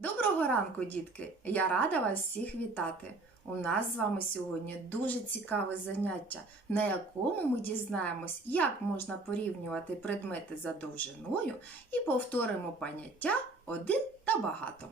Доброго ранку, дітки! Я рада вас всіх вітати. У нас з вами сьогодні дуже цікаве заняття, на якому ми дізнаємось, як можна порівнювати предмети за довжиною і повторимо поняття один та багато.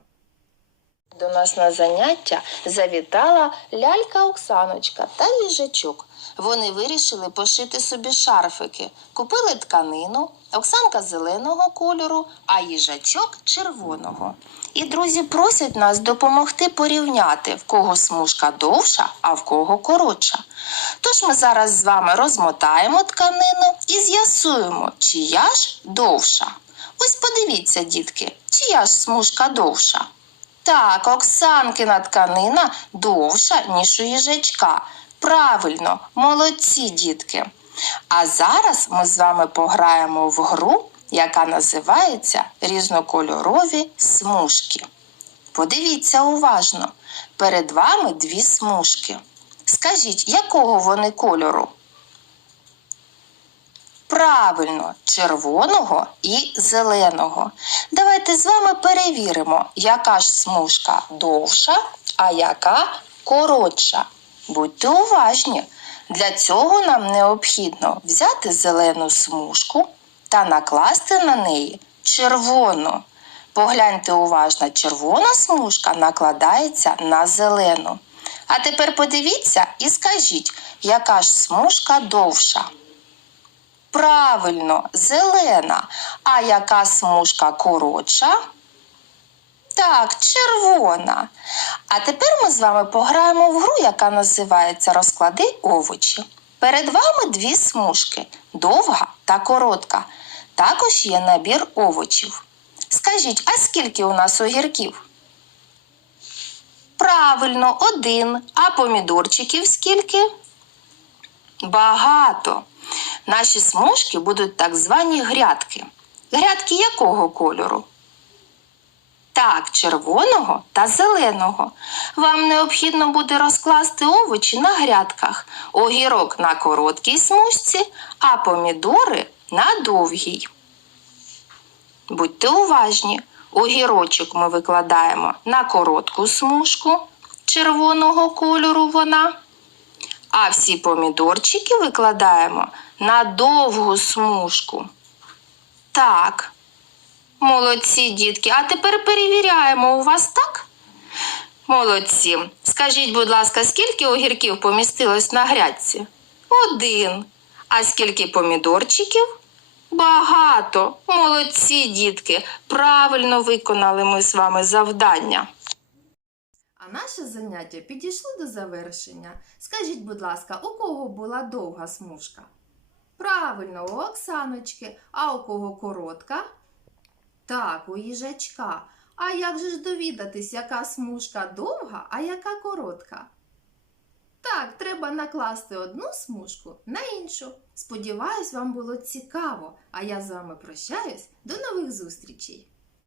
До нас на заняття завітала лялька Оксаночка та їжачок. Вони вирішили пошити собі шарфики. Купили тканину, Оксанка зеленого кольору, а їжачок червоного. І друзі просять нас допомогти порівняти, в кого смужка довша, а в кого коротша. Тож ми зараз з вами розмотаємо тканину і з'ясуємо, чия ж довша. Ось подивіться, дітки, чия ж смужка довша. Так, Оксанкина тканина довша, ніж у їжачка. Правильно, молодці дітки. А зараз ми з вами пограємо в гру, яка називається різнокольорові смужки. Подивіться уважно. Перед вами дві смужки. Скажіть, якого вони кольору? Правильно, червоного і зеленого. Давайте з вами перевіримо, яка ж смужка довша, а яка коротша. Будьте уважні. Для цього нам необхідно взяти зелену смужку та накласти на неї червону. Погляньте уважно, червона смужка накладається на зелену. А тепер подивіться і скажіть, яка ж смужка довша. Правильно, зелена. А яка смужка коротша? Так, червона. А тепер ми з вами пограємо в гру, яка називається Розклади овочі. Перед вами дві смужки довга та коротка. Також є набір овочів. Скажіть, а скільки у нас огірків? Правильно, один. А помідорчиків скільки? Багато. Наші смужки будуть так звані грядки. Грядки якого кольору? Так, червоного та зеленого. Вам необхідно буде розкласти овочі на грядках, огірок на короткій смужці, а помідори на довгій. Будьте уважні. Огірочок ми викладаємо на коротку смужку червоного кольору вона. А всі помідорчики викладаємо на довгу смужку. Так. Молодці, дітки. А тепер перевіряємо у вас так? Молодці. Скажіть, будь ласка, скільки огірків помістилось на грядці? Один. А скільки помідорчиків? Багато. Молодці, дітки. Правильно виконали ми з вами завдання. А наше заняття підійшло до завершення. Скажіть, будь ласка, у кого була довга смужка? Правильно, у Оксаночки, а у кого коротка? Так, у їжачка. А як же ж довідатись, яка смужка довга, а яка коротка? Так, треба накласти одну смужку на іншу. Сподіваюсь, вам було цікаво, а я з вами прощаюсь. До нових зустрічей!